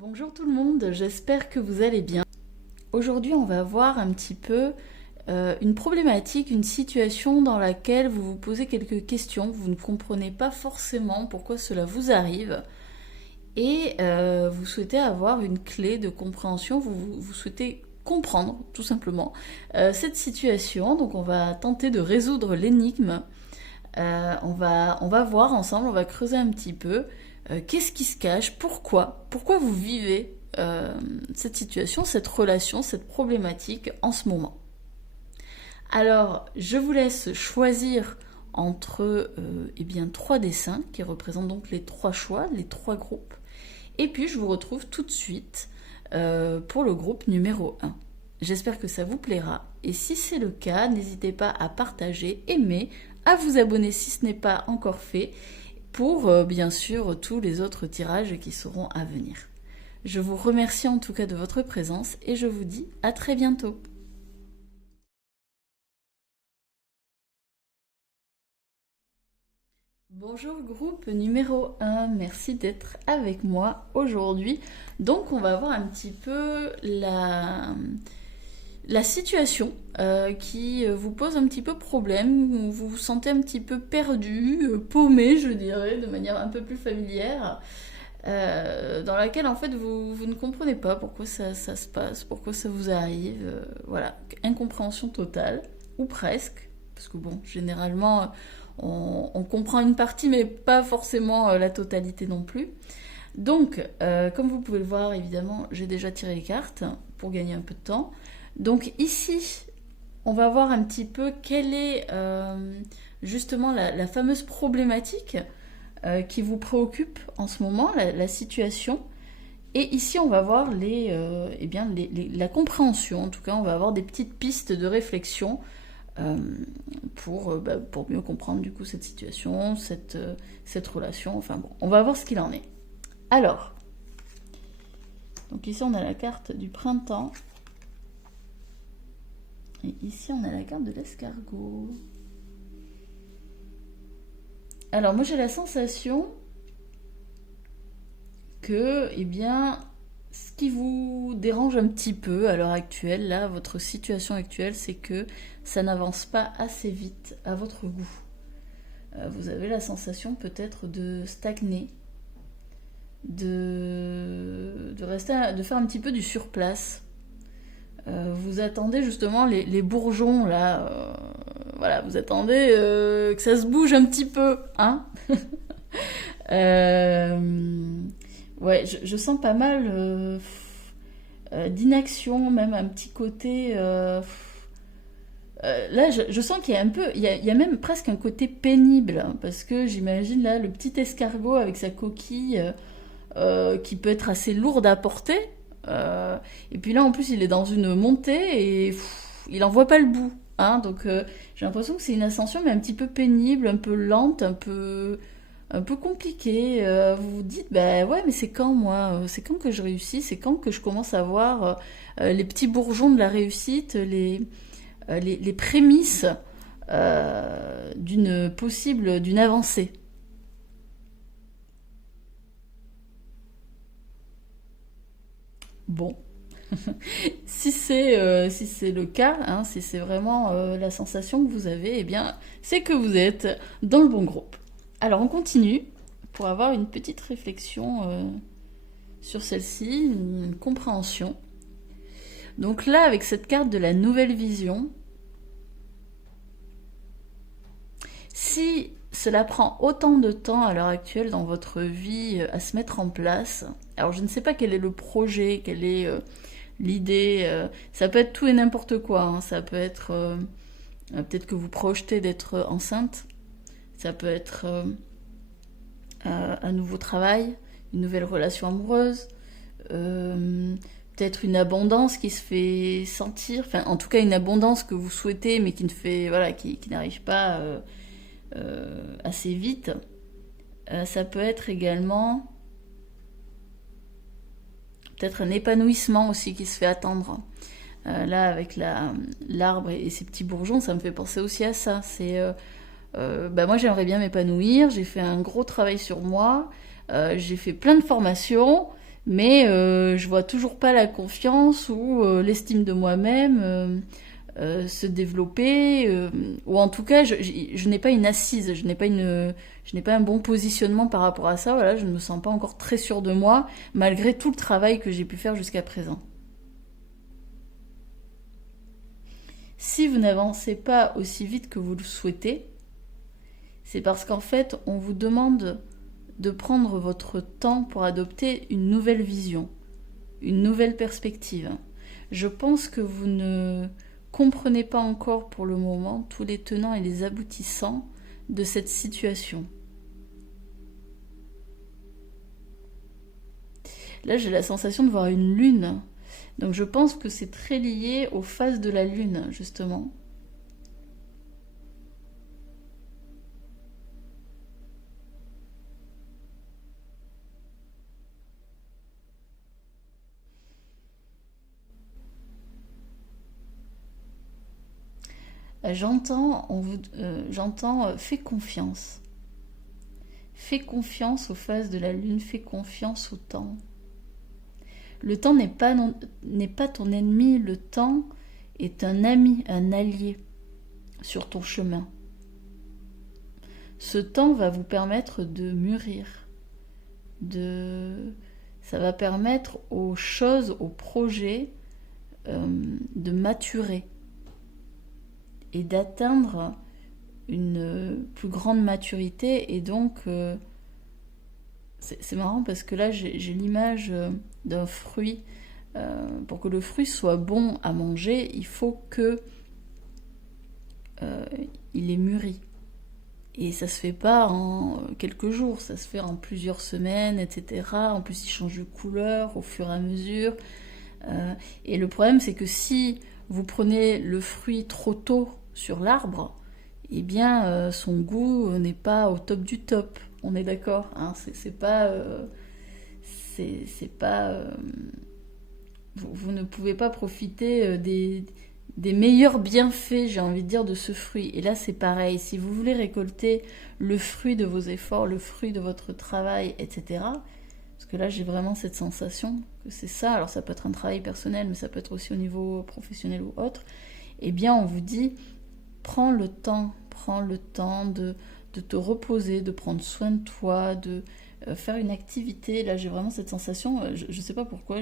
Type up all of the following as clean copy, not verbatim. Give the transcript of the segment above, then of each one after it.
Bonjour tout le monde, j'espère que vous allez bien. Aujourd'hui, on va voir un petit peu une problématique, une situation dans laquelle vous vous posez quelques questions, vous ne comprenez pas forcément pourquoi cela vous arrive et vous souhaitez avoir une clé de compréhension, vous souhaitez comprendre tout simplement cette situation. Donc on va tenter de résoudre l'énigme. On va voir ensemble, on va creuser un petit peu qu'est-ce qui se cache, pourquoi vous vivez cette situation, cette relation, cette problématique en ce moment. Alors, je vous laisse choisir entre trois dessins qui représentent donc les trois choix, les trois groupes. Et puis, je vous retrouve tout de suite pour le groupe numéro 1. J'espère que ça vous plaira. Et si c'est le cas, n'hésitez pas à partager, aimer, à vous abonner si ce n'est pas encore fait, pour bien sûr tous les autres tirages qui seront à venir. Je vous remercie en tout cas de votre présence et je vous dis à très bientôt. Bonjour groupe numéro 1, merci d'être avec moi aujourd'hui. Donc on va voir un petit peu la situation qui vous pose un petit peu problème, vous vous sentez un petit peu perdu, paumé je dirais, de manière un peu plus familière, dans laquelle en fait vous ne comprenez pas pourquoi ça se passe, pourquoi ça vous arrive, voilà, incompréhension totale, ou presque, parce que bon, généralement on comprend une partie mais pas forcément la totalité non plus. Donc, comme vous pouvez le voir, évidemment, j'ai déjà tiré les cartes pour gagner un peu de temps. Donc ici, on va voir un petit peu quelle est justement la fameuse problématique qui vous préoccupe en ce moment, la situation. Et ici, on va voir la compréhension. En tout cas, on va avoir des petites pistes de réflexion pour mieux comprendre du coup cette situation, cette relation. Enfin bon, on va voir ce qu'il en est. Alors, donc ici, on a la carte du printemps. Et ici, on a la carte de l'escargot. Alors, moi, j'ai la sensation que, ce qui vous dérange un petit peu à l'heure actuelle, là, votre situation actuelle, c'est que ça n'avance pas assez vite à votre goût. Vous avez la sensation peut-être de stagner, de faire un petit peu du surplace. Vous attendez justement les bourgeons là, voilà, vous attendez que ça se bouge un petit peu, hein. Ouais, je sens pas mal d'inaction, même un petit côté. Là, je sens qu'il y a un peu, il y a même presque un côté pénible, hein, parce que j'imagine là le petit escargot avec sa coquille qui peut être assez lourde à porter. Et puis là, en plus, il est dans une montée et il en voit pas le bout. Hein, donc, j'ai l'impression que c'est une ascension, mais un petit peu pénible, un peu lente, un peu compliquée. Vous vous dites, bah ouais, mais c'est quand moi? C'est quand que je réussis? C'est quand que je commence à voir les petits bourgeons de la réussite, les prémices d'une avancée? Bon, si c'est le cas, hein, si c'est vraiment la sensation que vous avez, eh bien, c'est que vous êtes dans le bon groupe. Alors, on continue pour avoir une petite réflexion sur celle-ci, une compréhension. Donc là, avec cette carte de la nouvelle vision, si cela prend autant de temps à l'heure actuelle dans votre vie à se mettre en place, alors je ne sais pas quel est le projet, quelle est l'idée, ça peut être tout et n'importe quoi, hein. Ça peut être peut-être que vous projetez d'être enceinte, ça peut être un nouveau travail, une nouvelle relation amoureuse, peut-être une abondance qui se fait sentir, enfin en tout cas une abondance que vous souhaitez mais qui ne fait voilà qui n'arrive pas assez vite. Ça peut être également peut-être un épanouissement aussi qui se fait attendre. Là, avec l'arbre et ses petits bourgeons, ça me fait penser aussi à ça. C'est, moi, j'aimerais bien m'épanouir. J'ai fait un gros travail sur moi. J'ai fait plein de formations. mais je vois toujours pas la confiance ou l'estime de moi-même se développer, ou en tout cas, je n'ai pas une assise, je n'ai pas un bon positionnement par rapport à ça. Voilà, je ne me sens pas encore très sûre de moi, malgré tout le travail que j'ai pu faire jusqu'à présent. Si vous n'avancez pas aussi vite que vous le souhaitez, c'est parce qu'en fait, on vous demande de prendre votre temps pour adopter une nouvelle vision, une nouvelle perspective. Je pense que vous ne comprenez pas encore pour le moment tous les tenants et les aboutissants de cette situation. Là, j'ai la sensation de voir une lune. Donc je pense que c'est très lié aux phases de la lune, justement. J'entends fais confiance. Fais confiance aux phases de la lune, fais confiance au temps. Le temps n'est pas ton ennemi, le temps est un ami, un allié sur ton chemin. Ce temps va vous permettre de mûrir, ça va permettre aux choses, aux projets de maturer et d'atteindre une plus grande maturité. Et donc, c'est marrant parce que là, j'ai l'image d'un fruit. Pour que le fruit soit bon à manger, il faut que il est mûri. Et ça se fait pas en quelques jours, ça se fait en plusieurs semaines, etc. En plus, il change de couleur au fur et à mesure. Et le problème, c'est que si vous prenez le fruit trop tôt sur l'arbre, eh bien, son goût n'est pas au top du top. On est d'accord, hein, c'est pas, c'est pas, vous ne pouvez pas profiter des meilleurs bienfaits, j'ai envie de dire, de ce fruit. Et là, c'est pareil. Si vous voulez récolter le fruit de vos efforts, le fruit de votre travail, etc., parce que là, j'ai vraiment cette sensation que c'est ça. Alors, ça peut être un travail personnel, mais ça peut être aussi au niveau professionnel ou autre. Eh bien, on vous dit, prends le temps de te reposer, de prendre soin de toi, de faire une activité. Là, j'ai vraiment cette sensation, je ne sais pas pourquoi,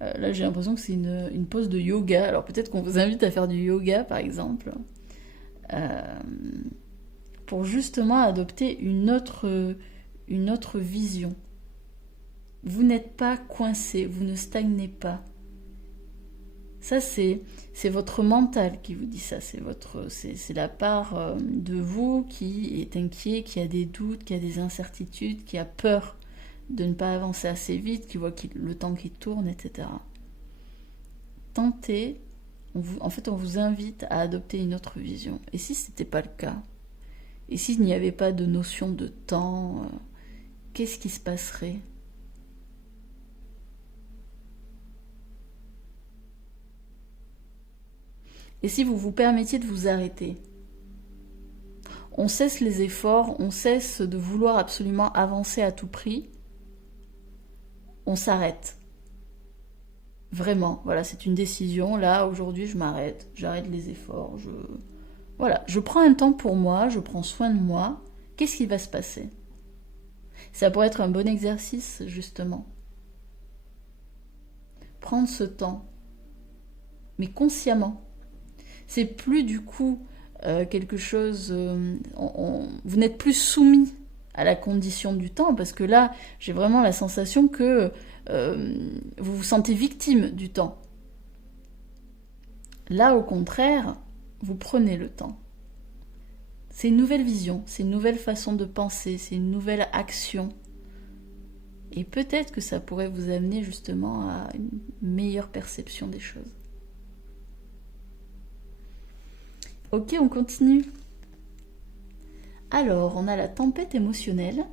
là, j'ai l'impression que c'est une pause de yoga. Alors, peut-être qu'on vous invite à faire du yoga, par exemple, euh, pour justement adopter une autre vision. Vous n'êtes pas coincé, vous ne stagnez pas. Ça, c'est votre mental qui vous dit ça. C'est la part de vous qui est inquiet, qui a des doutes, qui a des incertitudes, qui a peur de ne pas avancer assez vite, qui voit le temps qui tourne, etc. Tentez, en fait, on vous invite à adopter une autre vision. Et si ce n'était pas le cas, et s'il n'y avait pas de notion de temps, qu'est-ce qui se passerait? Et si vous vous permettiez de vous arrêter? On cesse les efforts, on cesse de vouloir absolument avancer à tout prix, on s'arrête. Vraiment, voilà, c'est une décision. Là, aujourd'hui, je m'arrête, j'arrête les efforts, voilà, je prends un temps pour moi, je prends soin de moi. Qu'est-ce qui va se passer? Ça pourrait être un bon exercice, justement. Prendre ce temps, mais consciemment. C'est plus du coup quelque chose. Vous n'êtes plus soumis à la condition du temps, parce que là, j'ai vraiment la sensation que vous vous sentez victime du temps. Là, au contraire, vous prenez le temps. C'est une nouvelle vision, c'est une nouvelle façon de penser, c'est une nouvelle action. Et peut-être que ça pourrait vous amener justement à une meilleure perception des choses. Ok, on continue. Alors, on a la tempête émotionnelle.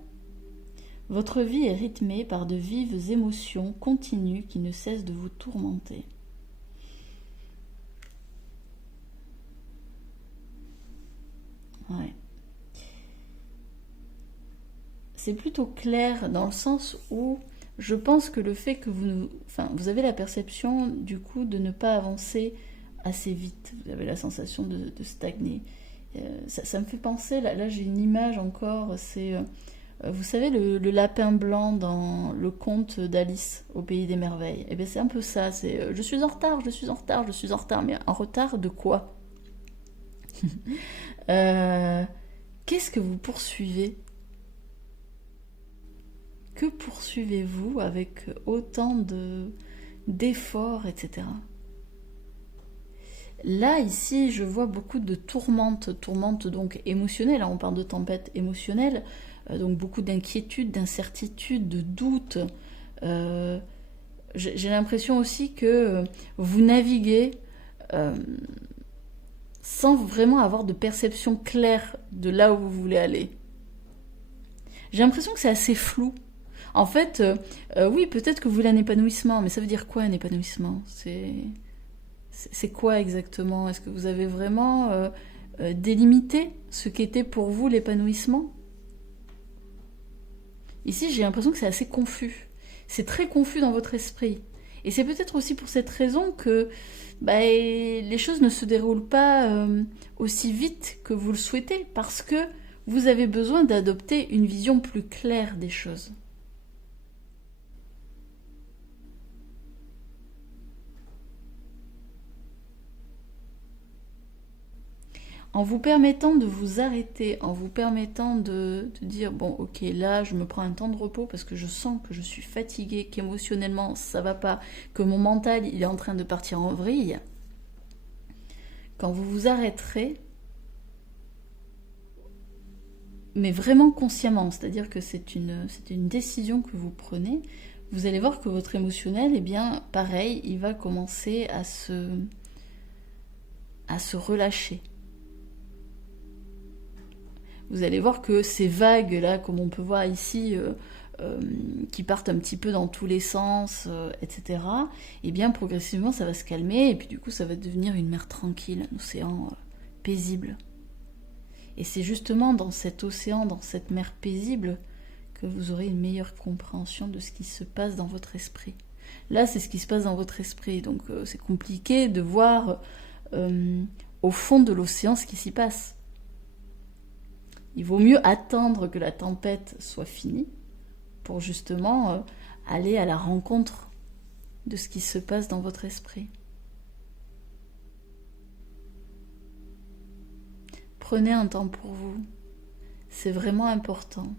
Votre vie est rythmée par de vives émotions continues qui ne cessent de vous tourmenter. Ouais. C'est plutôt clair dans le sens où Je pense que le fait que enfin, vous avez la perception du coup de ne pas avancer assez vite, vous avez la sensation de stagner. Ça me fait penser, là j'ai une image encore, c'est, vous savez, le lapin blanc dans le conte d'Alice au Pays des Merveilles. Et bien c'est un peu ça, c'est je suis en retard, je suis en retard, je suis en retard, mais en retard de quoi? Euh, Qu'est-ce que vous poursuivez? Que poursuivez-vous avec autant d'efforts, etc. Là, ici, je vois beaucoup de tourmentes donc émotionnelles. Là, on parle de tempête émotionnelle, donc beaucoup d'inquiétude, d'incertitude, de doute. Euh, j'ai l'impression aussi que vous naviguez euh, sans vraiment avoir de perception claire de là où vous voulez aller. J'ai l'impression que c'est assez flou. En fait, oui, peut-être que vous voulez un épanouissement, mais ça veut dire quoi un épanouissement? C'est quoi exactement? Est-ce que vous avez vraiment délimité ce qu'était pour vous l'épanouissement? Ici, j'ai l'impression que c'est assez confus. C'est très confus dans votre esprit. Et c'est peut-être aussi pour cette raison que bah, les choses ne se déroulent pas aussi vite que vous le souhaitez, parce que vous avez besoin d'adopter une vision plus claire des choses. En vous permettant de vous arrêter, en vous permettant de dire, bon, ok, là, je me prends un temps de repos parce que je sens que je suis fatiguée, qu'émotionnellement, ça va pas, que mon mental, il est en train de partir en vrille. Quand vous vous arrêterez, mais vraiment consciemment, c'est-à-dire que c'est une décision que vous prenez, vous allez voir que votre émotionnel, eh bien, pareil, il va commencer à se relâcher. Vous allez voir que ces vagues là, comme on peut voir ici, qui partent un petit peu dans tous les sens, etc. Et bien progressivement ça va se calmer et puis du coup ça va devenir une mer tranquille, un océan paisible. Et c'est justement dans cet océan, dans cette mer paisible, que vous aurez une meilleure compréhension de ce qui se passe dans votre esprit. Là, c'est ce qui se passe dans votre esprit, donc c'est compliqué de voir au fond de l'océan ce qui s'y passe. Il vaut mieux attendre que la tempête soit finie pour justement aller à la rencontre de ce qui se passe dans votre esprit. Prenez un temps pour vous, c'est vraiment important.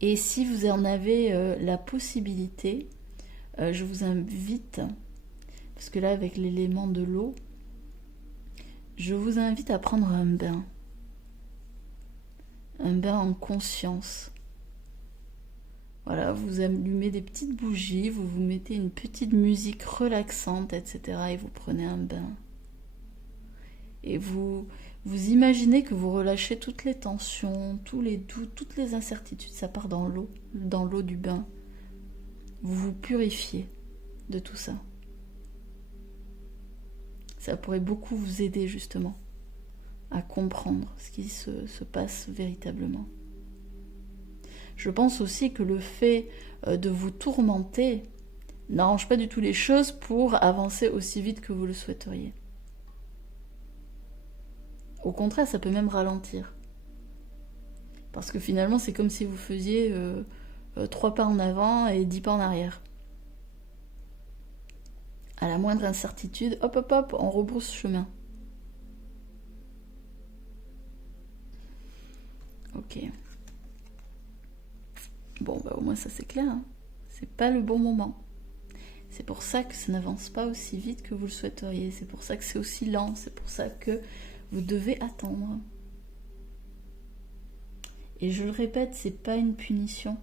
Et si vous en avez la possibilité, je vous invite, parce que là avec l'élément de l'eau, je vous invite à prendre un bain en conscience. Voilà, vous allumez des petites bougies, vous vous mettez une petite musique relaxante, etc. Et vous prenez un bain. Et vous imaginez que vous relâchez toutes les tensions, tous les doutes, toutes les incertitudes, ça part dans l'eau du bain. Vous vous purifiez de tout ça. Ça pourrait beaucoup vous aider justement à comprendre ce qui se passe véritablement. Je pense aussi que le fait de vous tourmenter n'arrange pas du tout les choses pour avancer aussi vite que vous le souhaiteriez. Au contraire, ça peut même ralentir. Parce que finalement, c'est comme si vous faisiez 3 pas en avant et 10 pas en arrière. À la moindre incertitude, hop hop hop, on rebrousse chemin. Ok. Bon, bah au moins ça c'est clair. Hein. C'est pas le bon moment. C'est pour ça que ça n'avance pas aussi vite que vous le souhaiteriez. C'est pour ça que c'est aussi lent. C'est pour ça que vous devez attendre. Et je le répète, c'est pas une punition.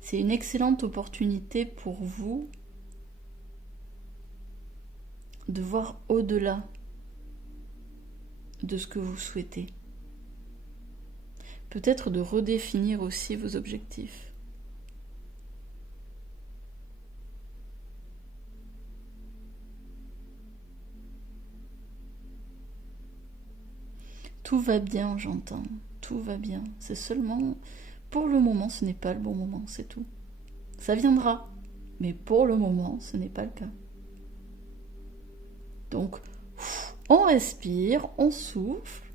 C'est une excellente opportunité pour vous de voir au-delà de ce que vous souhaitez. Peut-être de redéfinir aussi vos objectifs. Tout va bien, j'entends. Tout va bien. C'est seulement, pour le moment, ce n'est pas le bon moment, c'est tout. Ça viendra, mais pour le moment, ce n'est pas le cas. Donc, on respire, on souffle,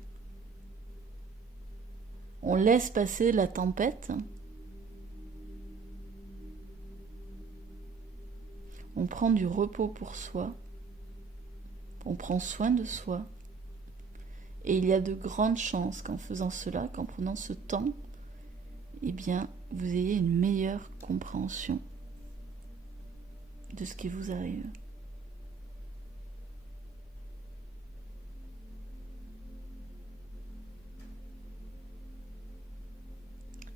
on laisse passer la tempête, on prend du repos pour soi, on prend soin de soi, et il y a de grandes chances qu'en faisant cela, qu'en prenant ce temps, eh bien, vous ayez une meilleure compréhension de ce qui vous arrive.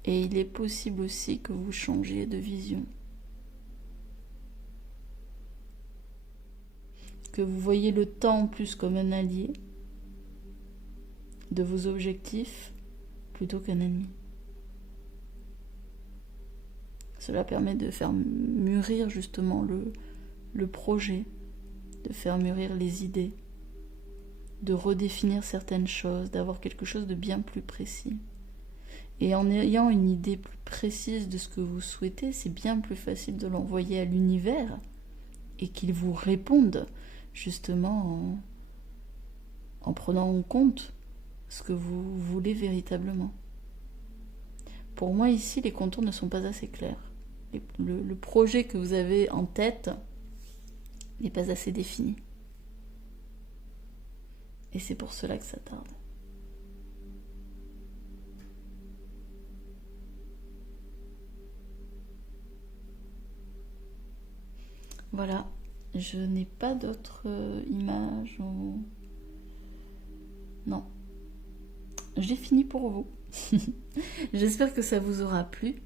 Et il est possible aussi que vous changiez de vision. Que vous voyez le temps plus comme un allié de vos objectifs plutôt qu'un ennemi. Cela permet de faire mûrir justement le projet, de faire mûrir les idées, de redéfinir certaines choses, d'avoir quelque chose de bien plus précis. Et en ayant une idée plus précise de ce que vous souhaitez, c'est bien plus facile de l'envoyer à l'univers et qu'il vous réponde justement en prenant en compte ce que vous voulez véritablement. Pour moi ici, les contours ne sont pas assez clairs. Le projet que vous avez en tête n'est pas assez défini. Et c'est pour cela que ça tarde. Voilà, je n'ai pas d'autres images ou... Non. J'ai fini pour vous. J'espère que ça vous aura plu,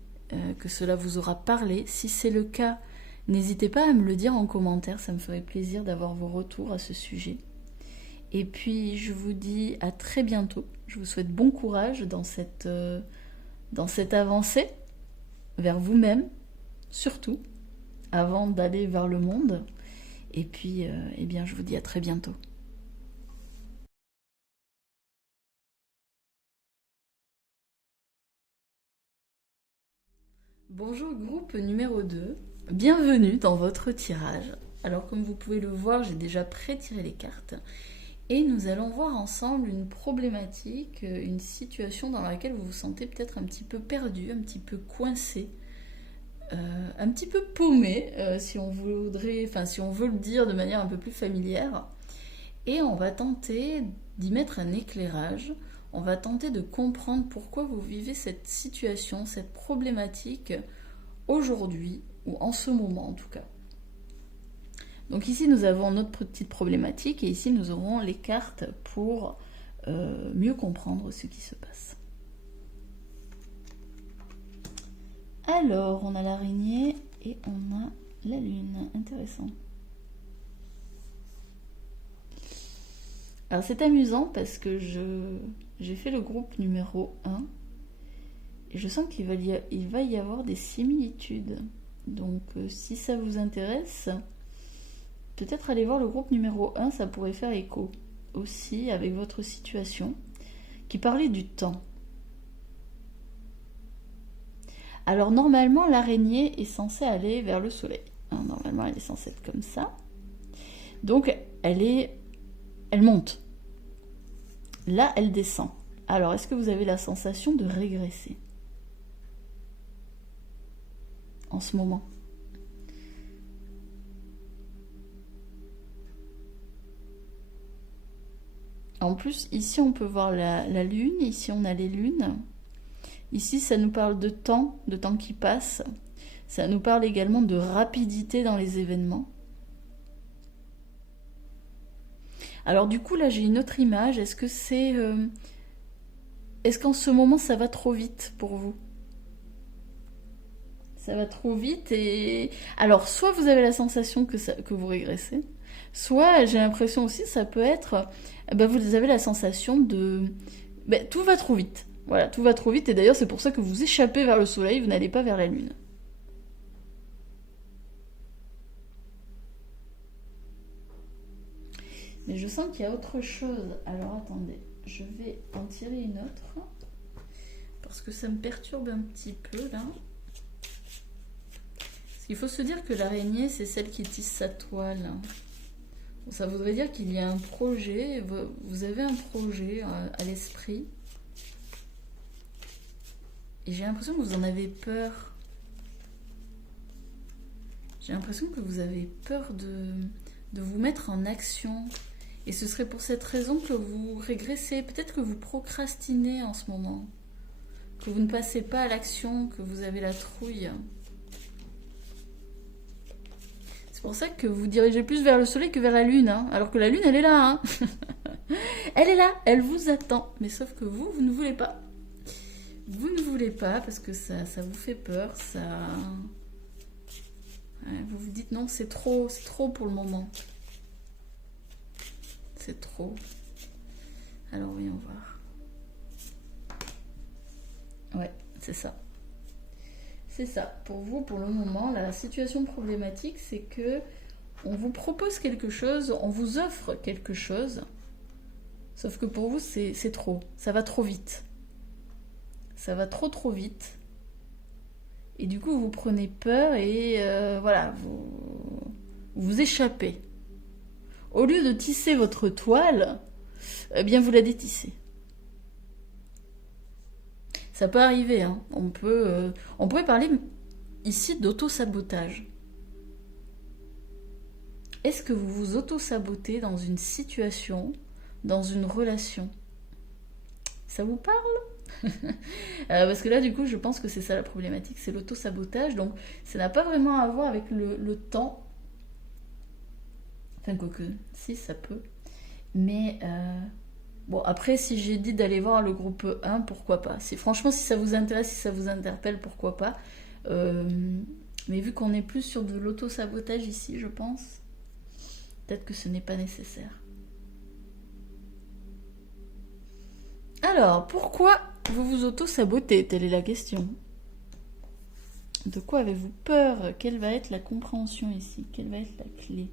que cela vous aura parlé. Si c'est le cas, n'hésitez pas à me le dire en commentaire, ça me ferait plaisir d'avoir vos retours à ce sujet. Et puis je vous dis à très bientôt. Je vous souhaite bon courage dans cette avancée vers vous-même, surtout, avant d'aller vers le monde. Et puis, eh bien, je vous dis à très bientôt. Bonjour groupe numéro 2, bienvenue dans votre tirage. Alors comme vous pouvez le voir, j'ai déjà pré-tiré les cartes et nous allons voir ensemble une problématique, une situation dans laquelle vous vous sentez peut-être un petit peu perdu, un petit peu coincé, un petit peu paumé, si on voudrait, enfin si on veut le dire de manière un peu plus familière. Et on va tenter d'y mettre un éclairage. On va tenter de comprendre pourquoi vous vivez cette situation, cette problématique aujourd'hui, ou en ce moment en tout cas. Donc ici nous avons notre petite problématique et ici nous aurons les cartes pour mieux comprendre ce qui se passe. Alors on a l'araignée et on a la lune, intéressant. Alors c'est amusant parce que j'ai fait le groupe numéro 1 et je sens qu'il va y avoir des similitudes. Donc si ça vous intéresse, peut-être aller voir le groupe numéro 1, ça pourrait faire écho aussi avec votre situation qui parlait du temps. Alors normalement l'araignée est censée aller vers le soleil. Normalement elle est censée être comme ça. Donc elle monte. Là, elle descend. Alors, est-ce que vous avez la sensation de régresser en ce moment? En plus, ici, on peut voir la lune. Ici, on a les lunes. Ici, ça nous parle de temps qui passe. Ça nous parle également de rapidité dans les événements. Alors du coup, là, j'ai une autre image. Est-ce que c'est... Est-ce qu'en ce moment, ça va trop vite pour vous? Ça va trop vite et... Alors, soit vous avez la sensation que vous régressez, soit j'ai l'impression aussi, ça peut être... vous avez la sensation de... tout va trop vite. Voilà, tout va trop vite et d'ailleurs, c'est pour ça que vous échappez vers le soleil, vous n'allez pas vers la lune. Mais je sens qu'il y a autre chose. Alors attendez, je vais en tirer une autre. Parce que ça me perturbe un petit peu là. Parce qu'il faut se dire que l'araignée, c'est celle qui tisse sa toile. Ça voudrait dire qu'il y a un projet, vous avez un projet à l'esprit. Et j'ai l'impression que vous en avez peur. J'ai l'impression que vous avez peur de vous mettre en action. Et ce serait pour cette raison que vous régressez. Peut-être que vous procrastinez en ce moment. Que vous ne passez pas à l'action, que vous avez la trouille. C'est pour ça que vous dirigez plus vers le soleil que vers la lune. Hein. Alors que la lune, elle est là. Hein. Elle est là, elle vous attend. Mais sauf que vous ne voulez pas. Vous ne voulez pas parce que ça vous fait peur. Vous vous dites non, c'est trop pour le moment. C'est trop. Alors voyons voir. Ouais, c'est ça. C'est ça. Pour vous, pour le moment, la situation problématique, c'est que on vous propose quelque chose, on vous offre quelque chose, sauf que pour vous, c'est trop. Ça va trop vite. Ça va trop vite. Et du coup, vous prenez peur et voilà, vous échappez. Au lieu de tisser votre toile, eh bien, vous la détissez. Ça peut arriver, hein. On pourrait parler ici d'auto-sabotage. Est-ce que vous vous auto-sabotez dans une situation, dans une relation? Ça vous parle? Parce que là, du coup, je pense que c'est ça la problématique, c'est l'auto-sabotage. Donc, ça n'a pas vraiment à voir avec le temps. Enfin, quoique, si, ça peut. Mais, bon, après, si j'ai dit d'aller voir le groupe 1, pourquoi pas. Franchement, si ça vous intéresse, si ça vous interpelle, pourquoi pas. Mais vu qu'on est plus sur de l'auto-sabotage ici, je pense, peut-être que ce n'est pas nécessaire. Alors, pourquoi vous vous auto-sabotez? Telle est la question. De quoi avez-vous peur? Quelle va être la compréhension ici? Quelle va être la clé?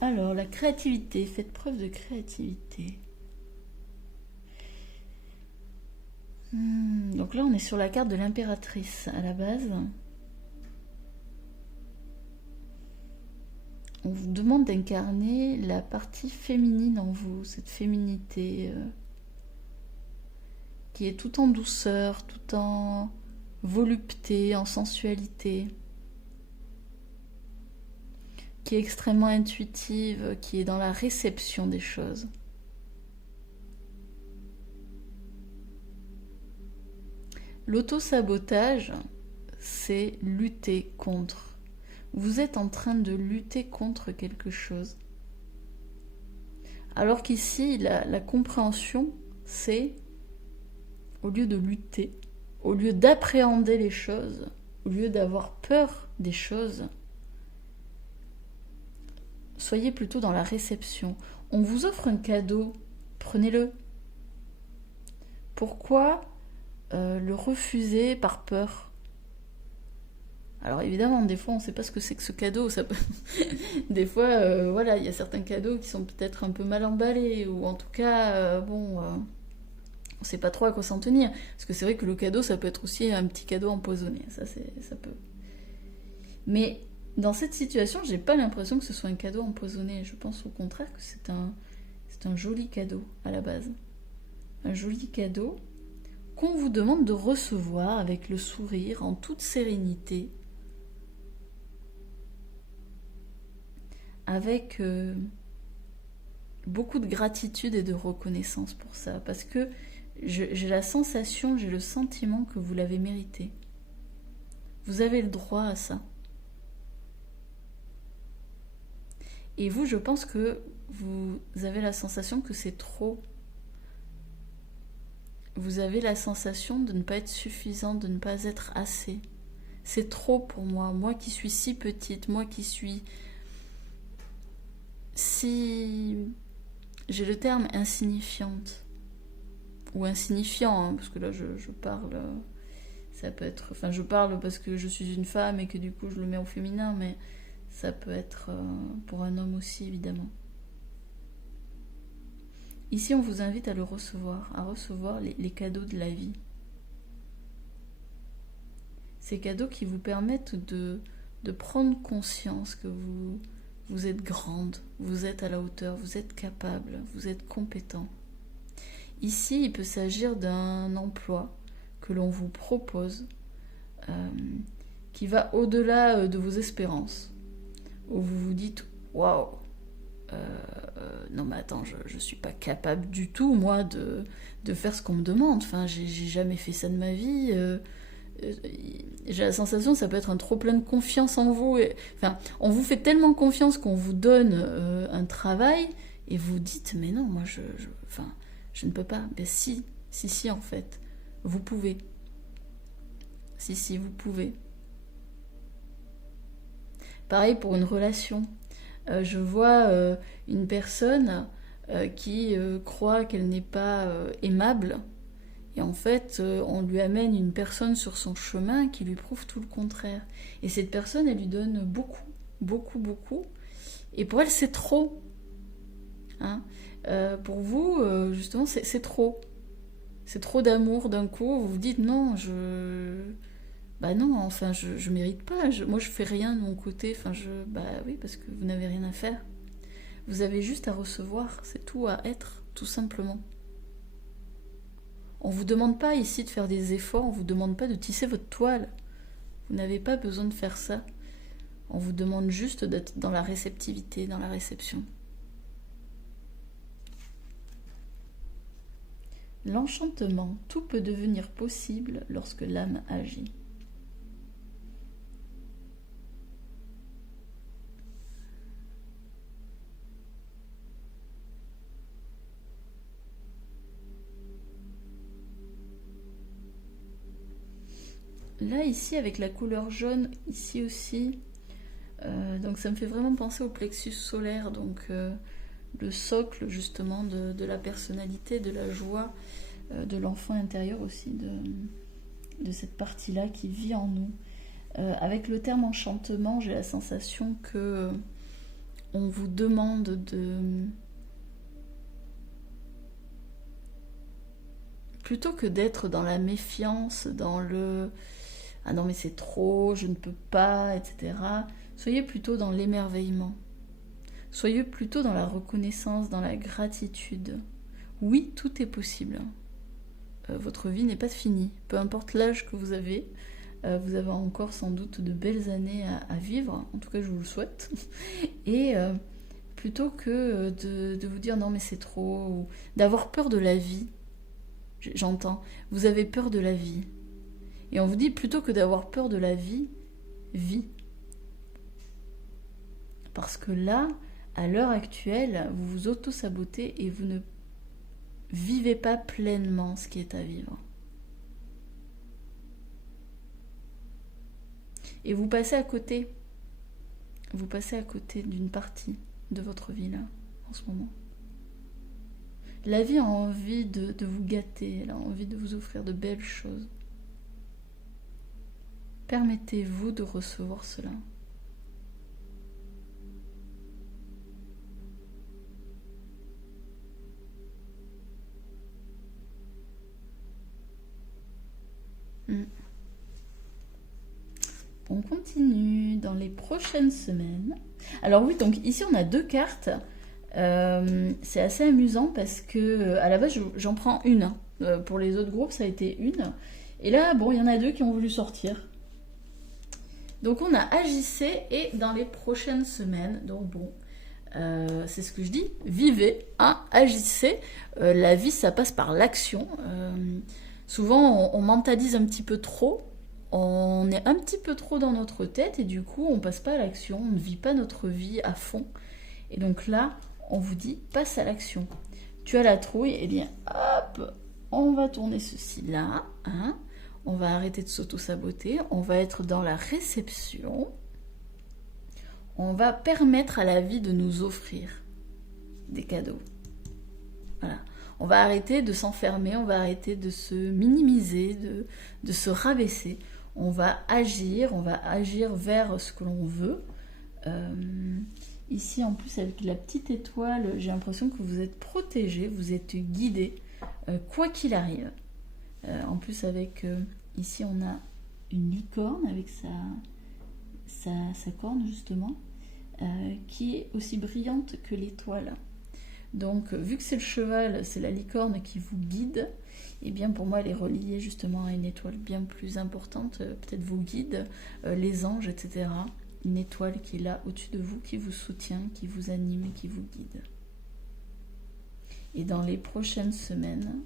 Alors, la créativité. Faites preuve de créativité. Donc là, on est sur la carte de l'impératrice à la base. On vous demande d'incarner la partie féminine en vous, cette féminité qui est tout en douceur, tout en volupté, en sensualité, qui est extrêmement intuitive, qui est dans la réception des choses. L'auto-sabotage, c'est lutter contre. Vous êtes en train de lutter contre quelque chose. Alors qu'ici, la compréhension, c'est, au lieu de lutter, au lieu d'appréhender les choses, au lieu d'avoir peur des choses, soyez plutôt dans la réception. On vous offre un cadeau, prenez-le. Pourquoi le refuser par peur? Alors évidemment, des fois, on ne sait pas ce que c'est que ce cadeau. Ça peut... des fois, voilà, il y a certains cadeaux qui sont peut-être un peu mal emballés, ou en tout cas, on ne sait pas trop à quoi s'en tenir. Parce que c'est vrai que le cadeau, ça peut être aussi un petit cadeau empoisonné. Ça peut. Mais dans cette situation, j'ai pas l'impression que ce soit un cadeau empoisonné. Je pense au contraire que c'est un joli cadeau à la base. Un joli cadeau qu'on vous demande de recevoir avec le sourire, en toute sérénité, avec beaucoup de gratitude et de reconnaissance pour ça, parce que j'ai la sensation, j'ai le sentiment que vous l'avez mérité. Vous avez le droit à ça. Et vous, je pense que vous avez la sensation que c'est trop. Vous avez la sensation de ne pas être suffisant, de ne pas être assez. C'est trop pour moi, moi qui suis si petite, moi qui suis si... J'ai le terme insignifiante. Ou insignifiant, hein, parce que là je parle... Ça peut être... Enfin, je parle parce que je suis une femme et que du coup je le mets au féminin, mais ça peut être pour un homme aussi, évidemment. Ici, on vous invite à recevoir les cadeaux de la vie. Ces cadeaux qui vous permettent de prendre conscience que vous êtes grande, vous êtes à la hauteur, vous êtes capable, vous êtes compétent. Ici, il peut s'agir d'un emploi que l'on vous propose qui va au-delà de vos espérances, où vous vous dites « Waouh, non mais attends, je suis pas capable du tout, moi, de faire ce qu'on me demande. Enfin, j'ai jamais fait ça de ma vie. J'ai la sensation que ça peut être un trop plein de confiance en vous. Enfin, on vous fait tellement confiance qu'on vous donne un travail et vous dites mais non, moi enfin, je ne peux pas. Ben si, en fait, vous pouvez. Si, vous pouvez. Pareil pour une relation. Je vois une personne qui croit qu'elle n'est pas aimable. Et en fait, on lui amène une personne sur son chemin qui lui prouve tout le contraire. Et cette personne, elle lui donne beaucoup, beaucoup, beaucoup. Et pour elle, c'est trop. Hein, pour vous, justement, c'est trop. C'est trop d'amour d'un coup. Vous vous dites non, bah non, enfin, je mérite pas. Moi, je fais rien de mon côté. Enfin, bah oui, parce que vous n'avez rien à faire. Vous avez juste à recevoir. C'est tout, à être, tout simplement. On ne vous demande pas ici de faire des efforts, on ne vous demande pas de tisser votre toile. Vous n'avez pas besoin de faire ça. On vous demande juste d'être dans la réceptivité, dans la réception. L'enchantement, tout peut devenir possible lorsque l'âme agit. Là, ici, avec la couleur jaune, ici aussi, donc ça me fait vraiment penser au plexus solaire, donc le socle justement de la personnalité, de la joie, de l'enfant intérieur aussi, de cette partie-là qui vit en nous. Avec le terme enchantement, j'ai la sensation que on vous demande de... Plutôt que d'être dans la méfiance, dans le « ah non mais c'est trop, je ne peux pas », etc. Soyez plutôt dans l'émerveillement. Soyez plutôt dans la reconnaissance, dans la gratitude. Oui, tout est possible. Votre vie n'est pas finie. Peu importe l'âge que vous avez encore sans doute de belles années à vivre. En tout cas, je vous le souhaite. Et plutôt que de vous dire « non mais c'est trop », ou d'avoir peur de la vie. J'entends, vous avez peur de la vie. Et on vous dit plutôt que d'avoir peur de la vie, vis. Parce que là, à l'heure actuelle, vous vous auto-sabotez et vous ne vivez pas pleinement ce qui est à vivre. Et vous passez à côté. Vous passez à côté d'une partie de votre vie là, en ce moment. La vie a envie de vous gâter, elle a envie de vous offrir de belles choses. Permettez-vous de recevoir cela. On continue dans les prochaines semaines. Alors oui, donc ici on a 2 cartes. C'est assez amusant parce que à la base j'en prends une. Pour les autres groupes ça a été une. Et là, bon, il y en a 2 qui ont voulu sortir. Donc on a agissé et dans les prochaines semaines, donc bon, c'est ce que je dis, vivez, hein, agissez. La vie, ça passe par l'action. Souvent, on mentalise un petit peu trop. On est un petit peu trop dans notre tête et du coup, on passe pas à l'action. On ne vit pas notre vie à fond. Et donc là, on vous dit, passe à l'action. Tu as la trouille, eh bien, hop, on va tourner ceci là, hein. On va arrêter de s'auto-saboter, on va être dans la réception, on va permettre à la vie de nous offrir des cadeaux. Voilà. On va arrêter de s'enfermer, on va arrêter de se minimiser, de se rabaisser. On va agir vers ce que l'on veut. Ici, en plus, avec la petite étoile, j'ai l'impression que vous êtes protégé, vous êtes guidé, quoi qu'il arrive. En plus, avec ici, on a une licorne avec sa corne, justement, qui est aussi brillante que l'étoile. Donc, vu que c'est le cheval, c'est la licorne qui vous guide, et bien pour moi, elle est reliée justement à une étoile bien plus importante, peut-être vos guides, les anges, etc. Une étoile qui est là au-dessus de vous, qui vous soutient, qui vous anime, qui vous guide. Et dans les prochaines semaines,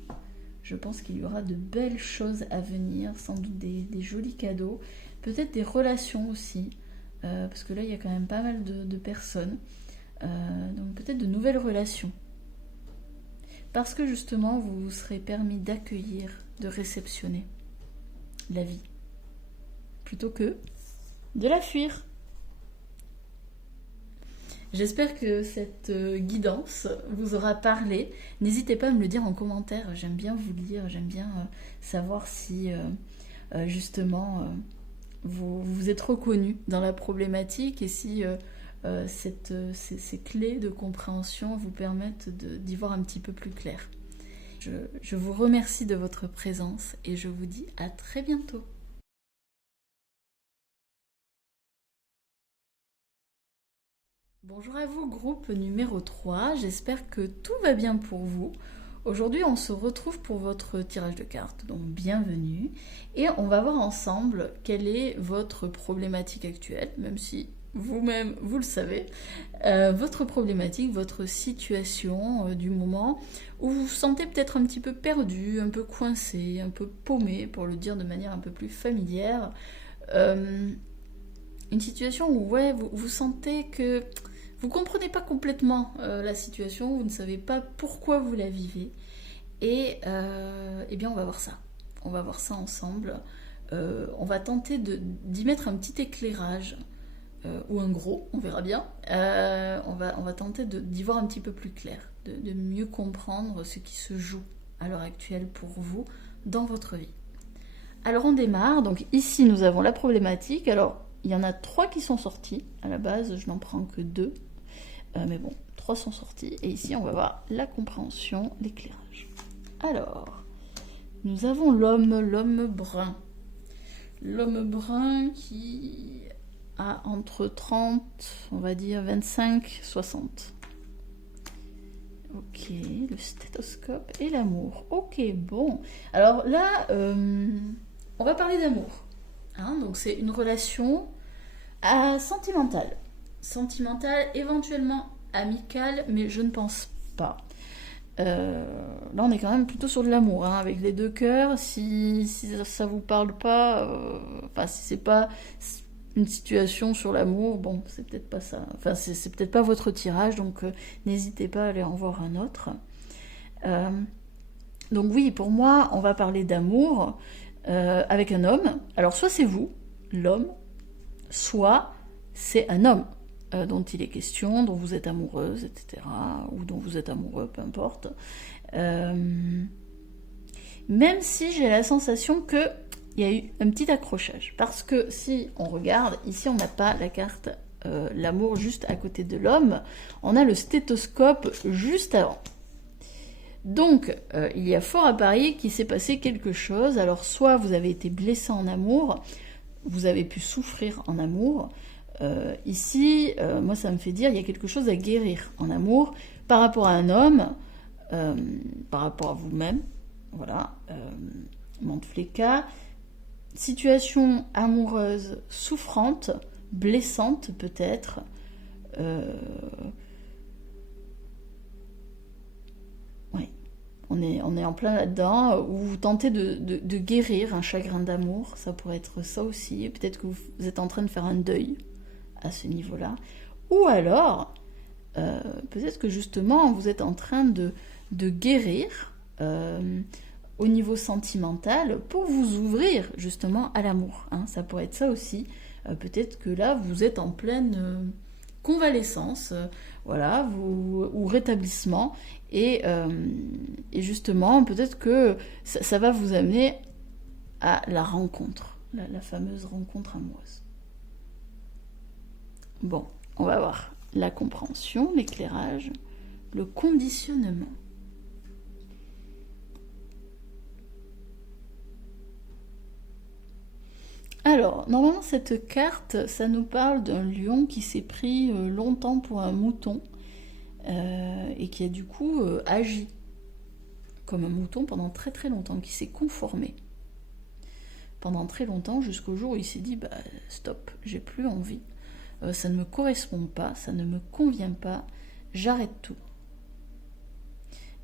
je pense qu'il y aura de belles choses à venir, sans doute des jolis cadeaux, peut-être des relations aussi, parce que là, il y a quand même pas mal de personnes. Donc peut-être de nouvelles relations. Parce que justement, vous vous serez permis d'accueillir, de réceptionner la vie, plutôt que de la fuir. J'espère que cette guidance vous aura parlé. N'hésitez pas à me le dire en commentaire, j'aime bien vous lire, j'aime bien savoir si justement vous vous êtes reconnu dans la problématique et si ces clés de compréhension vous permettent d'y voir un petit peu plus clair. Je vous remercie de votre présence et je vous dis à très bientôt. Bonjour à vous, groupe numéro 3, j'espère que tout va bien pour vous. Aujourd'hui, on se retrouve pour votre tirage de cartes, donc bienvenue. Et on va voir ensemble quelle est votre problématique actuelle, même si vous-même, vous le savez, votre problématique, votre situation du moment où vous vous sentez peut-être un petit peu perdu, un peu coincé, un peu paumé, pour le dire de manière un peu plus familière. Une situation où ouais, vous sentez que vous ne comprenez pas complètement la situation, vous ne savez pas pourquoi vous la vivez. Et eh bien on va voir ça. On va voir ça ensemble. On va tenter d'y mettre un petit éclairage. Ou un gros, on verra bien. On va tenter d'y voir un petit peu plus clair, de mieux comprendre ce qui se joue à l'heure actuelle pour vous dans votre vie. Alors on démarre, donc ici nous avons la problématique. Alors il y en a 3 qui sont sortis, à la base je n'en prends que 2, mais bon, 3 sont sortis, et ici on va voir la compréhension, l'éclairage. Alors, nous avons l'homme brun. L'homme brun qui a entre 30, on va dire 25, 60. Ok, le stéthoscope et l'amour. Ok, bon. Alors là, on va parler d'amour. Hein, donc c'est une relation sentimentale. Sentimentale, éventuellement amicale, mais je ne pense pas. Là, on est quand même plutôt sur de l'amour, hein, avec les 2 cœurs. Si ça vous parle pas, enfin, si c'est pas une situation sur l'amour, bon, c'est peut-être pas ça. Enfin, c'est peut-être pas votre tirage, donc n'hésitez pas à aller en voir un autre. Donc oui, pour moi, on va parler d'amour avec un homme. Alors, soit c'est vous, l'homme, soit c'est un homme dont il est question, dont vous êtes amoureuse, etc., ou dont vous êtes amoureux, peu importe. Même si j'ai la sensation que il y a eu un petit accrochage. Parce que si on regarde, ici on n'a pas la carte l'amour juste à côté de l'homme, on a le stéthoscope juste avant. Donc, il y a fort à parier qu'il s'est passé quelque chose. Alors, soit vous avez été blessé en amour, vous avez pu souffrir en amour. Ici, moi ça me fait dire, il y a quelque chose à guérir en amour par rapport à un homme, par rapport à vous-même. Voilà. Dans tous les cas, situation amoureuse souffrante, blessante peut-être. Oui, on est en plein là-dedans, où vous tentez de guérir un chagrin d'amour, ça pourrait être ça aussi. Peut-être que vous êtes en train de faire un deuil à ce niveau-là. Ou alors, peut-être que justement, vous êtes en train de guérir au niveau sentimental pour vous ouvrir justement à l'amour. Hein. Ça pourrait être ça aussi. Peut-être que là, vous êtes en pleine convalescence, voilà, ou rétablissement. Et justement, peut-être que ça va vous amener à la rencontre, la fameuse rencontre amoureuse. Bon, on va voir. la compréhension, l'éclairage, le conditionnement. Alors, normalement, cette carte, ça nous parle d'un lion qui s'est pris longtemps pour un mouton et qui a du coup agi comme un mouton pendant très très longtemps, qui s'est conformé pendant très longtemps jusqu'au jour où il s'est dit bah, stop, j'ai plus envie, ça ne me correspond pas, ça ne me convient pas, j'arrête tout.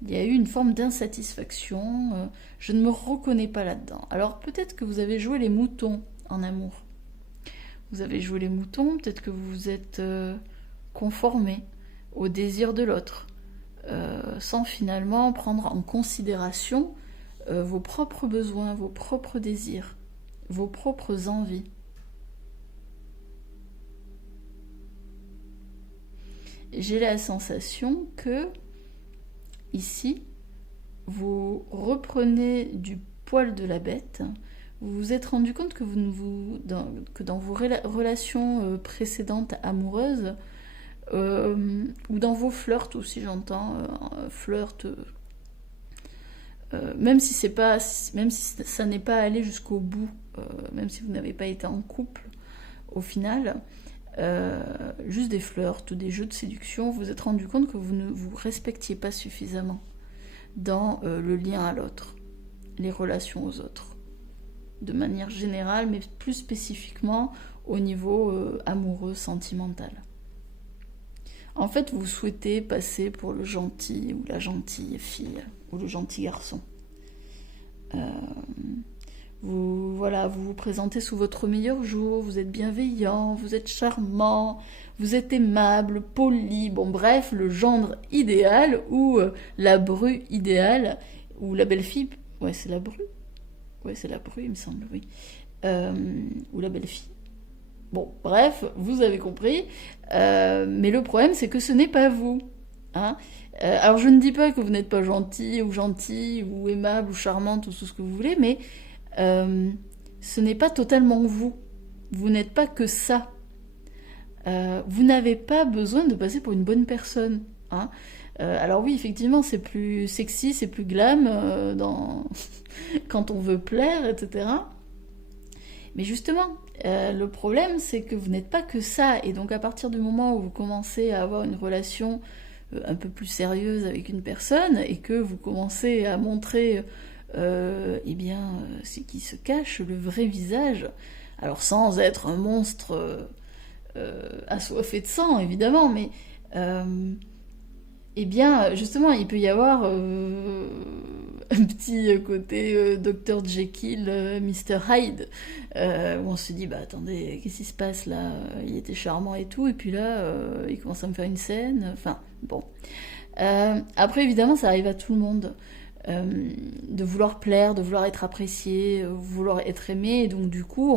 Il y a eu une forme d'insatisfaction, je ne me reconnais pas là-dedans. Alors peut-être que vous avez joué les moutons en amour. Vous avez joué les moutons, peut-être que vous vous êtes conformé au désir de l'autre, sans finalement prendre en considération vos propres besoins, vos propres désirs, vos propres envies. J'ai la sensation que, ici, vous reprenez du poil de la bête. Vous vous êtes rendu compte que, que dans vos relations précédentes amoureuses, ou dans vos flirts aussi, j'entends, flirt, même si ça n'est pas allé jusqu'au bout, même si vous n'avez pas été en couple, au final, juste des flirts ou des jeux de séduction, vous vous êtes rendu compte que vous ne vous respectiez pas suffisamment dans le lien à l'autre, les relations aux autres, de manière générale, mais plus spécifiquement au niveau amoureux, sentimental. En fait, vous souhaitez passer pour le gentil ou la gentille fille ou le gentil garçon. Vous vous présentez sous votre meilleur jour, vous êtes bienveillant, vous êtes charmant, vous êtes aimable, poli, bon bref, le gendre idéal ou la bru idéale, ou la belle-fille, ouais c'est la bru, ouais c'est la bru il me semble, oui, ou la belle-fille. Bon, bref, vous avez compris, mais le problème c'est que ce n'est pas vous. Hein. Alors je ne dis pas que vous n'êtes pas gentil ou aimable ou charmante ou tout ce que vous voulez, mais ce n'est pas totalement vous. Vous n'êtes pas que ça. Vous n'avez pas besoin de passer pour une bonne personne. Hein. Alors oui, effectivement, c'est plus sexy, c'est plus glam quand on veut plaire, etc. Mais justement, le problème, c'est que vous n'êtes pas que ça. Et donc, à partir du moment où vous commencez à avoir une relation un peu plus sérieuse avec une personne et que vous commencez à montrer ce qui se cache, le vrai visage, alors sans être un monstre assoiffé de sang, évidemment, mais justement, il peut y avoir un petit côté Dr. Jekyll, Mr. Hyde, où on se dit, bah attendez, qu'est-ce qui se passe là? Il était charmant et tout, et puis là, il commence à me faire une scène, enfin, bon. Après, évidemment, ça arrive à tout le monde, de vouloir plaire, de vouloir être apprécié, vouloir être aimé, et donc du coup,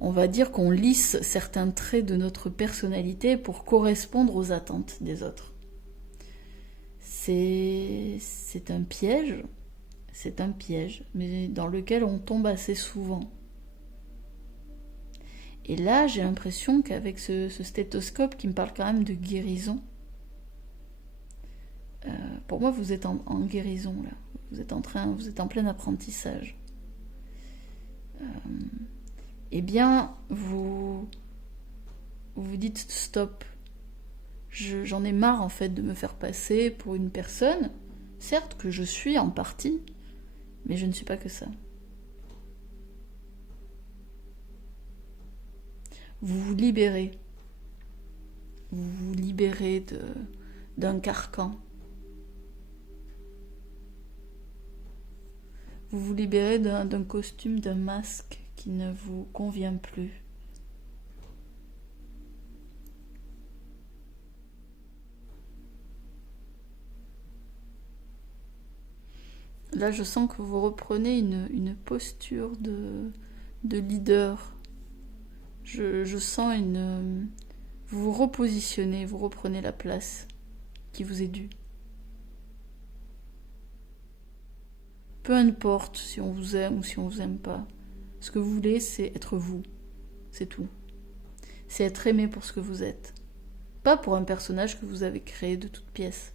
on va dire qu'on lisse certains traits de notre personnalité pour correspondre aux attentes des autres. C'est un piège, mais dans lequel on tombe assez souvent. Et là, j'ai l'impression qu'avec ce stéthoscope qui me parle quand même de guérison, pour moi, vous êtes en guérison, là. Vous êtes en plein apprentissage. Vous dites stop. J'en ai marre en fait de me faire passer pour une personne, certes que je suis en partie, mais je ne suis pas que ça. Vous vous libérez. Vous vous libérez d'un carcan. Vous vous libérez d'un costume, d'un masque qui ne vous convient plus. Là, je sens que vous reprenez une posture de leader. Je sens vous vous repositionnez, vous reprenez la place qui vous est due. Peu importe si on vous aime ou si on vous aime pas. Ce que vous voulez, c'est être vous. C'est tout. C'est être aimé pour ce que vous êtes. Pas pour un personnage que vous avez créé de toutes pièces.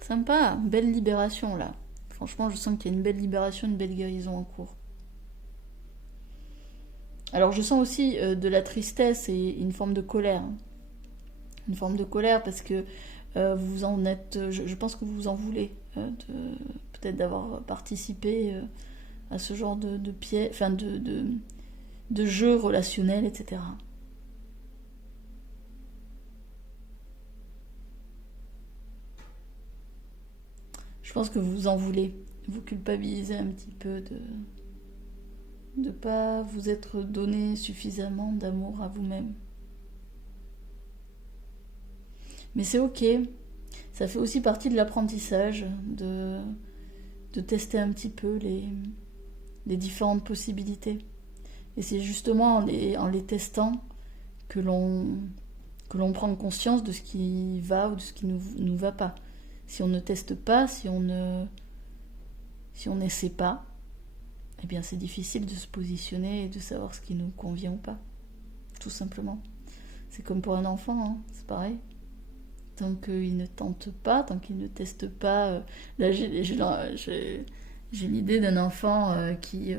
Sympa, belle libération là. Franchement, je sens qu'il y a une belle libération, une belle guérison en cours. Alors je sens aussi de la tristesse et une forme de colère. Une forme de colère parce que vous en êtes, je pense que vous vous en voulez peut-être d'avoir participé à ce genre enfin de jeu relationnel, etc. Je pense que vous vous en voulez. Vous culpabilisez un petit peu de ne pas vous être donné suffisamment d'amour à vous-même. Mais c'est ok. Ça fait aussi partie de l'apprentissage de tester un petit peu les différentes possibilités. Et c'est justement en les testant que l'on prend conscience de ce qui va ou de ce qui nous va pas. Si on ne teste pas, si on n'essaie pas, eh bien c'est difficile de se positionner et de savoir ce qui nous convient ou pas. Tout simplement. C'est comme pour un enfant, hein, c'est pareil. Tant qu'il ne tente pas, tant qu'il ne teste pas. Là, j'ai l'idée d'un enfant qui.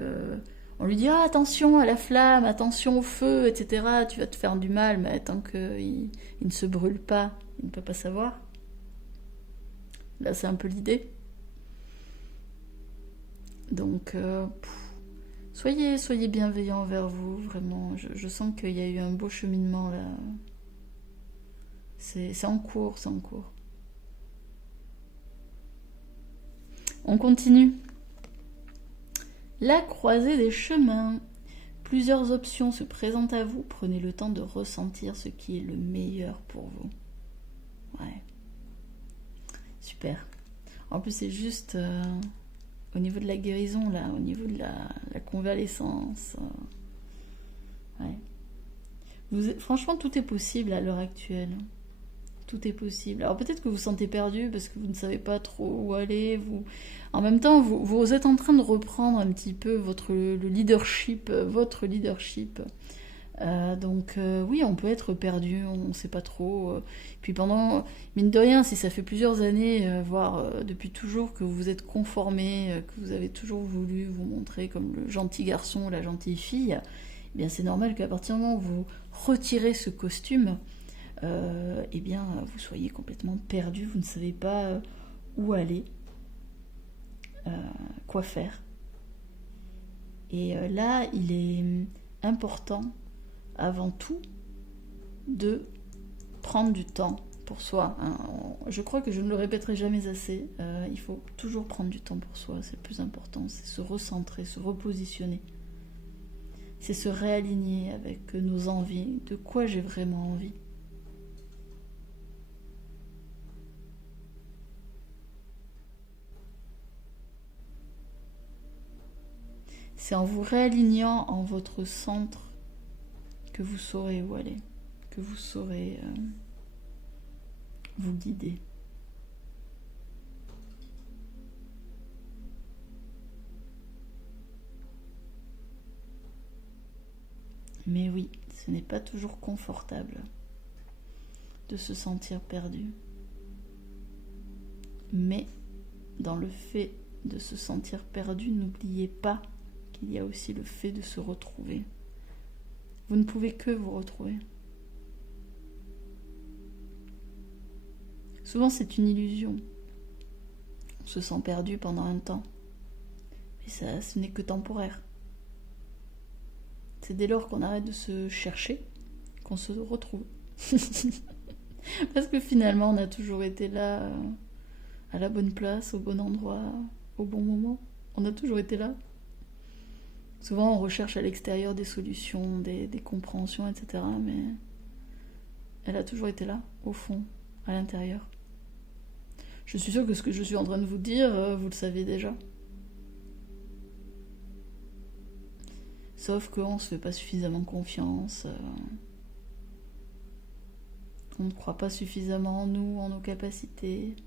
On lui dit ah, attention à la flamme, attention au feu, etc. Tu vas te faire du mal, mais tant qu'il ne se brûle pas, il ne peut pas savoir. Là, c'est un peu l'idée. Donc, soyez bienveillants envers vous, vraiment. Je sens qu'il y a eu un beau cheminement là. C'est en cours, c'est en cours. On continue. La croisée des chemins. Plusieurs options se présentent à vous. Prenez le temps de ressentir ce qui est le meilleur pour vous. Ouais. Super. En plus, c'est juste au niveau de la guérison, là, au niveau de la convalescence. Ouais. Franchement, tout est possible à l'heure actuelle. Tout est possible. Alors peut-être que vous vous sentez perdu parce que vous ne savez pas trop où aller. En même temps, vous êtes en train de reprendre un petit peu votre leadership. Donc oui, on peut être perdu, on ne sait pas trop. Puis mine de rien, si ça fait plusieurs années, voire depuis toujours, que vous vous êtes conformé, que vous avez toujours voulu vous montrer comme le gentil garçon ou la gentille fille, eh bien c'est normal qu'à partir du moment où vous retirez ce costume, eh bien vous soyez complètement perdu, vous ne savez pas où aller, quoi faire. Et là, il est important avant tout de prendre du temps pour soi. Hein. Je crois que je ne le répéterai jamais assez. Il faut toujours prendre du temps pour soi, c'est le plus important. C'est se recentrer, se repositionner. C'est se réaligner avec nos envies, de quoi j'ai vraiment envie. C'est en vous réalignant en votre centre que vous saurez où aller, que vous saurez vous guider. Mais oui, ce n'est pas toujours confortable de se sentir perdu. Mais dans le fait de se sentir perdu, n'oubliez pas qu'il y a aussi le fait de se retrouver. Vous ne pouvez que vous retrouver. Souvent, c'est une illusion. On se sent perdu pendant un temps. Mais ça, ce n'est que temporaire. C'est dès lors qu'on arrête de se chercher qu'on se retrouve. Parce que finalement, on a toujours été là, à la bonne place, au bon endroit, au bon moment. On a toujours été là. Souvent, on recherche à l'extérieur des solutions, des compréhensions, etc. Mais elle a toujours été là, au fond, à l'intérieur. Je suis sûre que ce que je suis en train de vous dire, vous le savez déjà. Sauf qu'on ne se fait pas suffisamment confiance. On ne croit pas suffisamment en nous, en nos capacités.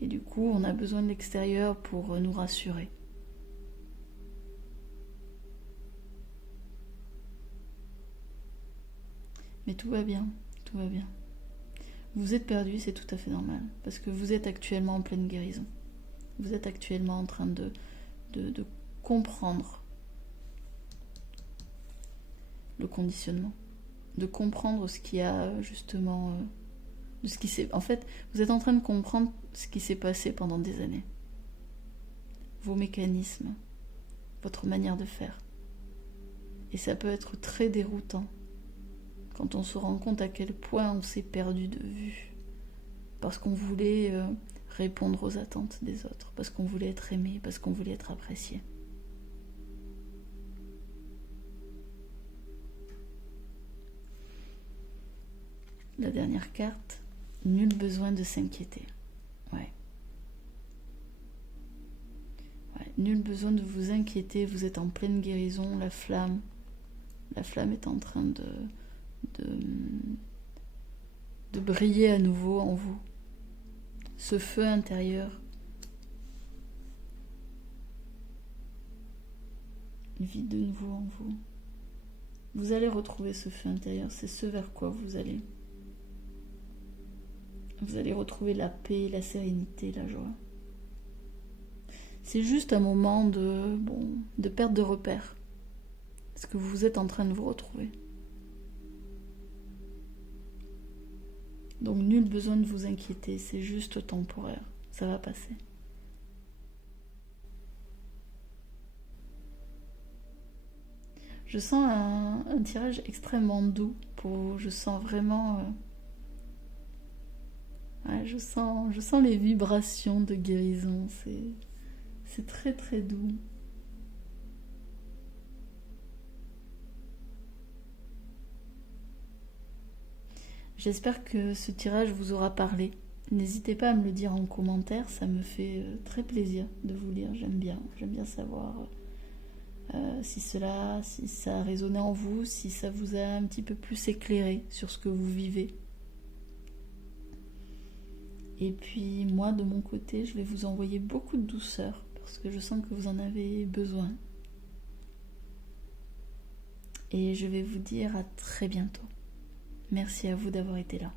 Et du coup, on a besoin de l'extérieur pour nous rassurer. Mais tout va bien, tout va bien. Vous êtes perdu, c'est tout à fait normal, parce que vous êtes actuellement en pleine guérison. Vous êtes actuellement en train de comprendre le conditionnement, de comprendre ce qui a justement... de ce qui s'est... En fait, vous êtes en train de comprendre ce qui s'est passé pendant des années. Vos mécanismes, votre manière de faire. Et ça peut être très déroutant quand on se rend compte à quel point on s'est perdu de vue. Parce qu'on voulait répondre aux attentes des autres, parce qu'on voulait être aimé, parce qu'on voulait être apprécié. La dernière carte, nul besoin de s'inquiéter. Ouais. Nul besoin de vous inquiéter, vous êtes en pleine guérison, la flamme est en train de briller à nouveau en vous. Ce feu intérieur vit de nouveau en vous. Vous allez retrouver ce feu intérieur, c'est ce vers quoi vous allez. Vous allez retrouver la paix, la sérénité, la joie. C'est juste un moment de perte de repère. Parce que vous êtes en train de vous retrouver. Donc nul besoin de vous inquiéter, c'est juste temporaire. Ça va passer. Je sens un tirage extrêmement doux pour vous. Je sens vraiment... je sens les vibrations de guérison. C'est très très doux. J'espère que ce tirage vous aura parlé. N'hésitez pas à me le dire en commentaire, ça me fait très plaisir de vous lire. J'aime bien savoir si ça a résonné en vous, si ça vous a un petit peu plus éclairé sur ce que vous vivez. Et puis moi, de mon côté, je vais vous envoyer beaucoup de douceur parce que je sens que vous en avez besoin. Et je vais vous dire à très bientôt. Merci à vous d'avoir été là.